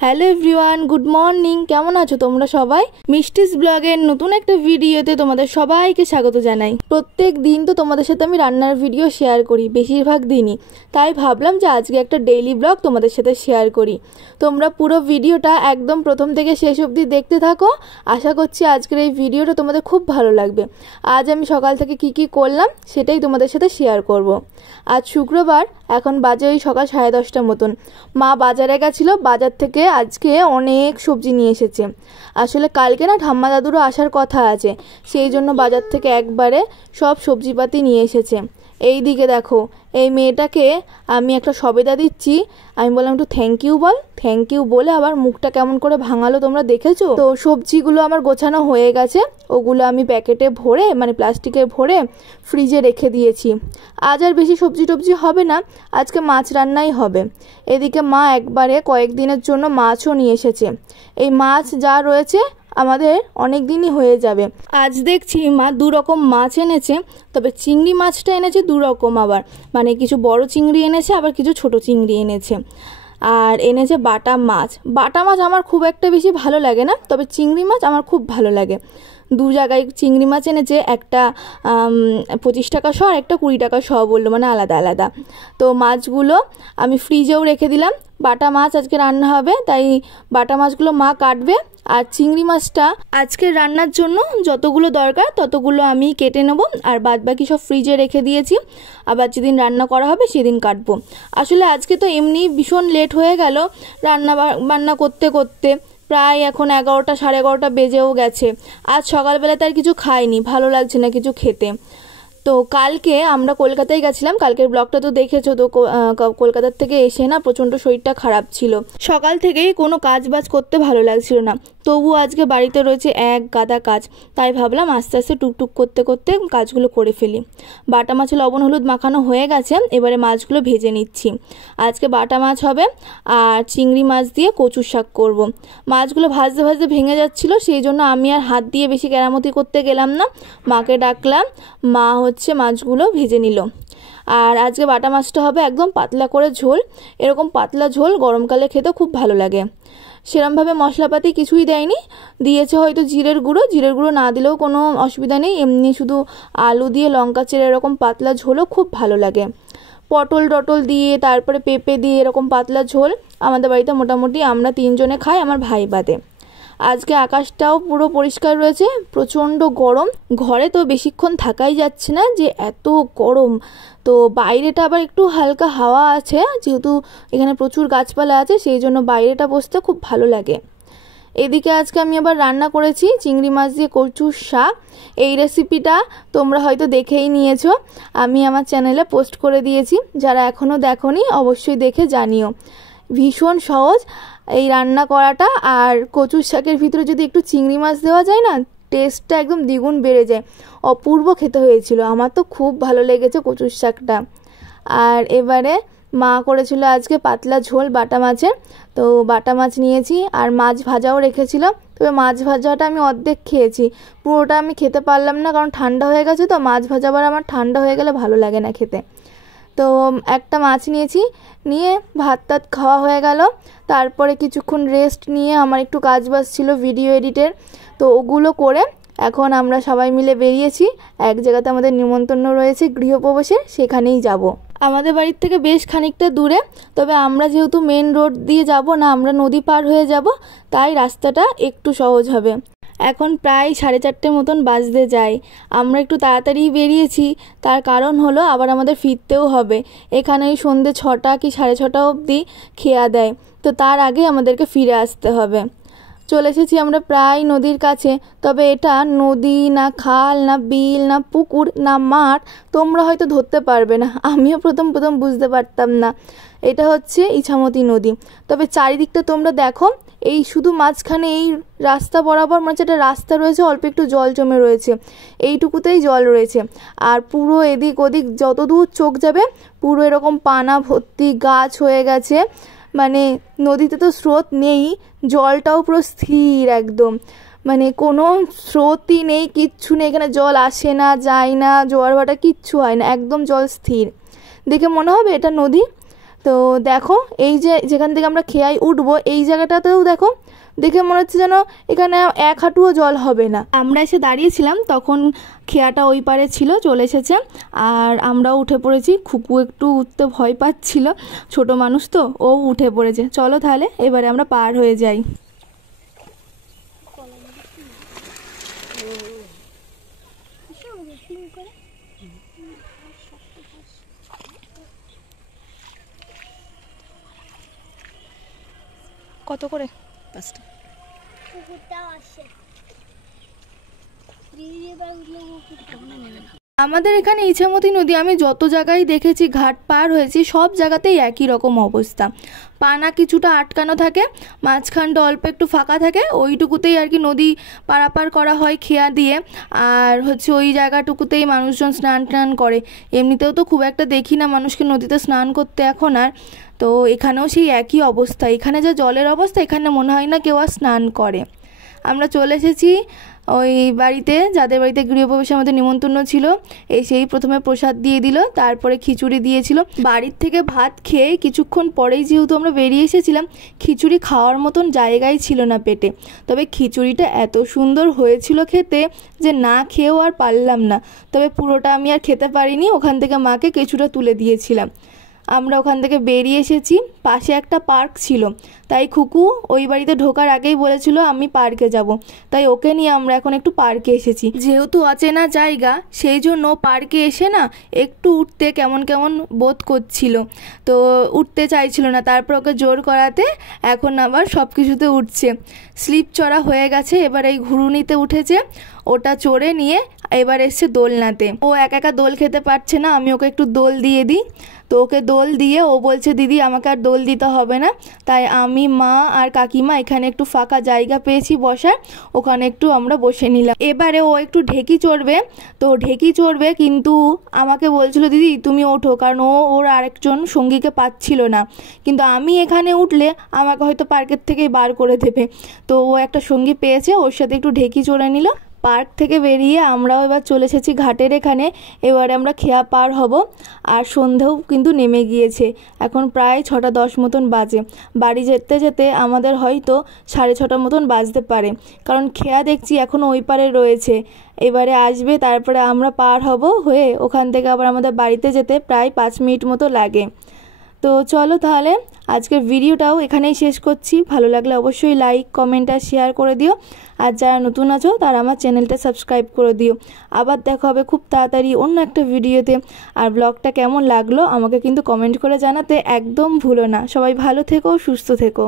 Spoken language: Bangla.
Hello everyone, good morning. কেমন আছো তোমরা সবাই? মিষ্টিস ব্লগের নতুন একটা ভিডিওতে তোমাদের সবাইকে স্বাগত জানাই। প্রত্যেক দিন তো তোমাদের সাথে আমি রান্নার ভিডিও শেয়ার করি, বেশিরভাগ দিনই। তাই ভাবলাম যে আজকে একটা ডেইলি ব্লগ তোমাদের সাথে শেয়ার করি। তোমরা পুরো ভিডিওটা একদম প্রথম থেকে শেষ অবধি দেখতে থাকো। আশা করছি আজকের এই ভিডিওটা তোমাদের খুব ভালো লাগবে। আজ আমি সকাল থেকে কি করলাম সেটাই তোমাদের সাথে শেয়ার করব। আজ শুক্রবার, এখন বাজে ওই সকাল 10:30 মতন। মা বাজারে গেছিলো, বাজার থেকে আজকে অনেক সবজি নিয়ে এসেছে। আসলে কালকে না ঠাম্মা দাদুরও আসার কথা আছে, সেই জন্য বাজার থেকে একবারে সব সবজিপাতি নিয়ে এসেছে। এই দিকে দেখো, এই মেয়েটাকে আমি একটা সবেদা দিচ্ছি, আমি বললাম একটু থ্যাংক ইউ বল। থ্যাংক ইউ বলে আবার মুখটা কেমন করে ভাঙালো তোমরা দেখেছো তো। সবজিগুলো আমার গোছানো হয়ে গেছে, ওগুলো আমি প্যাকেটে ভরে মানে প্লাস্টিকে ভরে ফ্রিজে রেখে দিয়েছি। আজ আর বেশি সবজি টবজি হবে না, আজকে মাছ রান্নাই হবে। এদিকে মা একবারে কয়েকদিনের জন্য মাছও নিয়ে এসেছে। এই মাছ যা রয়েছে আমাদের অনেক দিনই হয়ে যাবে। আজ দেখছি মা 2 রকম মাছ এনেছে, তবে চিংড়ি মাছটা এনেছে 2 রকম, আবার মানে কিছু বড় চিংড়ি এনেছে, আবার কিছু ছোট চিংড়ি এনেছে। আর এনেছে বাটা মাছ। বাটা মাছ আমার খুব একটা বেশি ভালো লাগে না, তবে চিংড়ি মাছ আমার খুব ভালো লাগে। 2 জায়গায় চিংড়ি মাছ এনেছে, একটা 25 টাকা শ আর একটা 20 টাকা শ বললো, মানে আলাদা আলাদা। তো মাছগুলো আমি ফ্রিজেও রেখে দিলাম। বাটা মাছ আজকে রান্না হবে, তাই বাটা মাছগুলো মা কাটবে। আর চিংড়ি মাছটা আজকে রান্নার জন্য যতগুলো দরকার ততগুলো আমি কেটে নেব, আর বাদবাকি সব ফ্রিজে রেখে দিয়েছি। আবার যেদিন রান্না করা হবে সেদিন কাটবো। আসলে আজকে তো এমনি ভীষণ লেট হয়ে গেল বান্না করতে করতে, প্রায় এখন 11টা 11:30 বেজেও গেছে। আজ সকালবেলাতে আর কিছু খাইনি, ভালো লাগছে না কিছু খেতে। তো কালকে আমরা কলকাতায় গেছিলাম, কালকের ব্লগটা তো দেখেছো। তো কলকাতার থেকে এসে না প্রচণ্ড শরীরটা খারাপ ছিল, সকাল থেকেই কোনো কাজ বাজ করতে ভালো লাগছিল না। তবু আজকে বাড়িতে রয়েছে এক গাদা কাজ, তাই ভাবলাম আস্তে আস্তে টুকটুক করতে করতে কাজগুলো করে ফেলি। বাটা মাছে লবণ হলুদ মাখানো হয়ে গেছে, এবারে মাছগুলো ভেজে নিচ্ছি। আজকে বাটা মাছ হবে আর চিংড়ি মাছ দিয়ে কচুর শাক করব। মাছগুলো ভাজতে ভাজতে ভেঙে যাচ্ছিলো, সেই জন্য আমি আর হাত দিয়ে বেশি কেরামতি করতে গেলাম না, মাকে ডাকলাম। মা মাছগুলো ভেজে নিল। আর আজকে বাটা মাছটা হবে একদম পাতলা করে ঝোল। এরকম পাতলা ঝোল গরমকালে খেতে খুব ভালো লাগে। সেরমভাবে মশলাপাতি কিছুই দেয়নি, দিয়েছে হয়তো জিরের গুঁড়ো না দিলেও কোনো অসুবিধা নেই, এমনি শুধু আলু দিয়ে লঙ্কা চেড়ে এরকম পাতলা ঝোলও খুব ভালো লাগে। পটল টটল দিয়ে তারপরে পেঁপে দিয়ে এরকম পাতলা ঝোল আমাদের বাড়িতে মোটামুটি আমরা 3 জনে খাই, আমার ভাই বাদে। আজকে আকাশটাও পুরো পরিষ্কার রয়েছে, প্রচণ্ড গরম। ঘরে তো বেশিক্ষণ থাকাই যাচ্ছে না, যে এত গরম। তো বাইরেটা আবার একটু হালকা হাওয়া আছে, যেহেতু এখানে প্রচুর গাছপালা আছে, সেই জন্য বাইরেটা বসতে খুব ভালো লাগে। এদিকে আজকে আমি আবার রান্না করেছি চিংড়ি মাছ দিয়ে কচুর শাক। এই রেসিপিটা তোমরা হয়তো দেখেই নিয়েছো, আমি আমার চ্যানেলে পোস্ট করে দিয়েছি। যারা এখনও দেখোনি অবশ্যই দেখে জানিও। ভীষণ সহজ এই রান্না করাটা, আর কচুর শাকের ভিতরে যদি একটু চিংড়ি মাছ দেওয়া যায় না, টেস্টটা একদম দ্বিগুণ বেড়ে যায়। অপূর্ব খেতে হয়েছিল, আমার তো খুব ভালো লেগেছে কচুর শাকটা। আর এবারে মা করেছিল আজকে পাতলা ঝোল বাটা মাছের, তো বাটা মাছ নিয়েছি আর মাছ ভাজাও রেখেছিল। তবে মাছ ভাজাটা আমি অর্ধেক খেয়েছি, পুরোটা আমি খেতে পারলাম না, কারণ ঠান্ডা হয়ে গেছে। তো মাছ ভাজা আবার আমার ঠান্ডা হয়ে গেলে ভালো লাগে না খেতে। তো একটা মাছ নিয়েছি, নিয়ে ভাত টাত খাওয়া হয়ে গেল। তারপরে কিছুক্ষণ রেস্ট নিয়ে আমার একটু কাজ বাজ ছিল ভিডিও এডিটের, তো ওগুলো করে এখন আমরা সবাই মিলে বেরিয়েছি। এক জায়গাতে আমাদের নিমন্ত্রণ রয়েছে গৃহপ্রবেশে, সেখানেই যাব। আমাদের বাড়ির থেকে বেশ খানিকটা দূরে, তবে আমরা যেহেতু মেন রোড দিয়ে যাব না, আমরা নদী পার হয়ে যাব, তাই রাস্তাটা একটু সহজ হবে। এখন প্রায় 4:30 মতন বাজতে যায়। আমরা একটু তাড়াতাড়ি বেরিয়েছি, তার কারণ হলো আবার আমাদের ফিরতেও হবে। এখানে ওই সন্ধ্যে 6টা কি 6:30 অবধি খেয়া দেয়, তো তার আগে আমাদেরকে ফিরে আসতে হবে। চলে এসেছি আমরা প্রায় নদীর কাছে, তবে এটা নদী না খাল না বিল না পুকুর না মাঠ তোমরা হয়তো ধরতে পারবে না, আমিও প্রথম বুঝতে পারতাম না। এটা হচ্ছে ইছামতি নদী। তবে চারিদিকটা তোমরা দেখো, এই শুধু মাঝখানে এই রাস্তা বরাবর মানে একটা রাস্তা রয়েছে, অল্প একটু জল জমে রয়েছে, এইটুকুতেই জল রয়েছে। আর পুরো এদিক ওদিক যত দূর চোখ যাবে পুরো এরকম পানা ভর্তি গাছ হয়ে গেছে। মানে নদীতে তো স্রোত নেই, জলটাও পুরো স্থির একদম, মানে কোনো স্রোতই নেই, কিচ্ছু নেই। এখানে জল আসে না যায় না, জোয়ার ভাটা কিচ্ছু হয় না, একদম জল স্থির। দেখে মনে হবে এটা নদী, তো দেখো এই যে যেখান থেকে আমরা খেয়ায় উঠবো এই জায়গাটাতেও দেখো, দেখে মনে হচ্ছে যেন এখানে 1 হাঁটুও জল হবে না। আমরা এসে দাঁড়িয়েছিলাম তখন খেয়াটা ওই পারে ছিল, চলে এসেছে আর আমরাও উঠে পড়েছি। খুকু একটু উঠতে ভয় পাচ্ছিল, ছোট মানুষ তো, ও উঠে পড়েছে। চলো তাহলে এবারে আমরা পার হয়ে যাই। কত করে? 5 টাকা। আমাদের এখানে ইছামতি নদী আমি যত জায়গায় দেখেছি, ঘাট পার হয়েছি, সব জায়গাতেই একই রকম অবস্থা। পানা কিছুটা আটকানো থাকে, মাঝখানটা অল্প একটু ফাঁকা থাকে, ওইটুকুতেই আর কি নদী পারাপার করা হয় খেয়া দিয়ে। আর হচ্ছে ওই জায়গাটুকুতেই মানুষজন স্নান টান করে। এমনিতেও তো খুব একটা দেখি না মানুষকে নদীতে স্নান করতে এখন আর। তো এখানেও সেই একই অবস্থা। এখানে যে জলের অবস্থা, এখানে মনে হয় না কেউ আর স্নান করে। আমরা চলে এসেছি ওই বাড়িতে, যাদের বাড়িতে গৃহপ্রবেশে আমাদের নিমন্ত্রণ ছিল। সেই প্রথমে প্রসাদ দিয়ে দিল, তারপরে খিচুড়ি দিয়েছিল। বাড়ির থেকে ভাত খেয়ে কিছুক্ষণ পরেই যেহেতু আমরা বেরিয়ে এসেছিলাম, খিচুড়ি খাওয়ার মতন জায়গাই ছিল না পেটে। তবে খিচুড়িটা এত সুন্দর হয়েছিল খেতে যে না খেয়েও আর পারলাম না। তবে পুরোটা আমি আর খেতে পারিনি, ওখান থেকে মাকে কিছুটা তুলে দিয়েছিলাম। আমরা ওখান থেকে বেরিয়ে এসেছি। পাশে একটা পার্ক ছিল, তাই খুকু ওই বাড়িতে ঢোকার আগেই বলেছিল আমি পার্কে যাব, তাই ওকে নিয়ে আমরা এখন একটু পার্কে এসেছি। যেহেতু অচেনা জায়গা, সেই জন্য পার্কে এসে না একটু উঠতে কেমন কেমন বোধ করছিল, তো উঠতে চাইছিল না। তারপর ওকে জোর করাতে এখন আবার সব কিছুতে উঠছে। স্লিপ চড়া হয়ে গেছে, এবার এই ঘুরুনিতে উঠেছে, ওটা চড়ে নিয়ে এবার এসছে দোলনাতে। ও একা একা দোল খেতে পারছে না, আমি ওকে একটু দোল দিয়ে দিই। তো ওকে দোল দিয়ে ও বলছে দিদি আমাকে আর দোল দিতে হবে না। তাই আমি, মা আর কাকিমা এখানে একটু ফাঁকা জায়গা পেয়েছি বসার, ওখানে একটু আমরা বসে নিলাম। এবারে ও একটু ঢেকি চড়বে, তো ঢেকি চড়বে কিন্তু আমাকে বলছিল দিদি তুমি ওঠো, কারণ ওর আরেকজন সঙ্গীকে পাচ্ছিল না। কিন্তু আমি এখানে উঠলে আমাকে হয়তো পার্কের থেকেই বার করে দেবে। তো ও একটা সঙ্গী পেয়েছে, ওর সাথে একটু ঢেকি চড়ে নিল। পার্ক থেকে বেরিয়ে আমরাও এবার চলে এসেছি ঘাটের এখানে। এবারে আমরা খেয়া পার হব। আর সন্ধেও কিন্তু নেমে গিয়েছে, এখন প্রায় 6:10 মতন বাজে। বাড়ি যেতে যেতে আমাদের হয়তো 6:30 মতন বাজতে পারে, কারণ খেয়া দেখছি এখনও ওই পারে রয়েছে। এবারে আসবে, তারপরে আমরা পার হব, হয়ে ওখান থেকে আবার আমাদের বাড়িতে যেতে প্রায় 5 মিনিট মতো লাগে। তো চলো তাহলে আজকের ভিডিওটাও এখানেই শেষ করছি। ভালো লাগলে অবশ্যই লাইক, কমেন্ট আর শেয়ার করে দিও। আর যারা নতুন আছো তারা আমার চ্যানেলটা সাবস্ক্রাইব করে দিও। আবার দেখা হবে খুব তাড়াতাড়ি অন্য একটা ভিডিওতে। আর ব্লগটা কেমন লাগলো আমাকে কিন্তু কমেন্ট করে জানাতে একদম ভুলো না। সবাই ভালো থেকো, সুস্থ থেকো।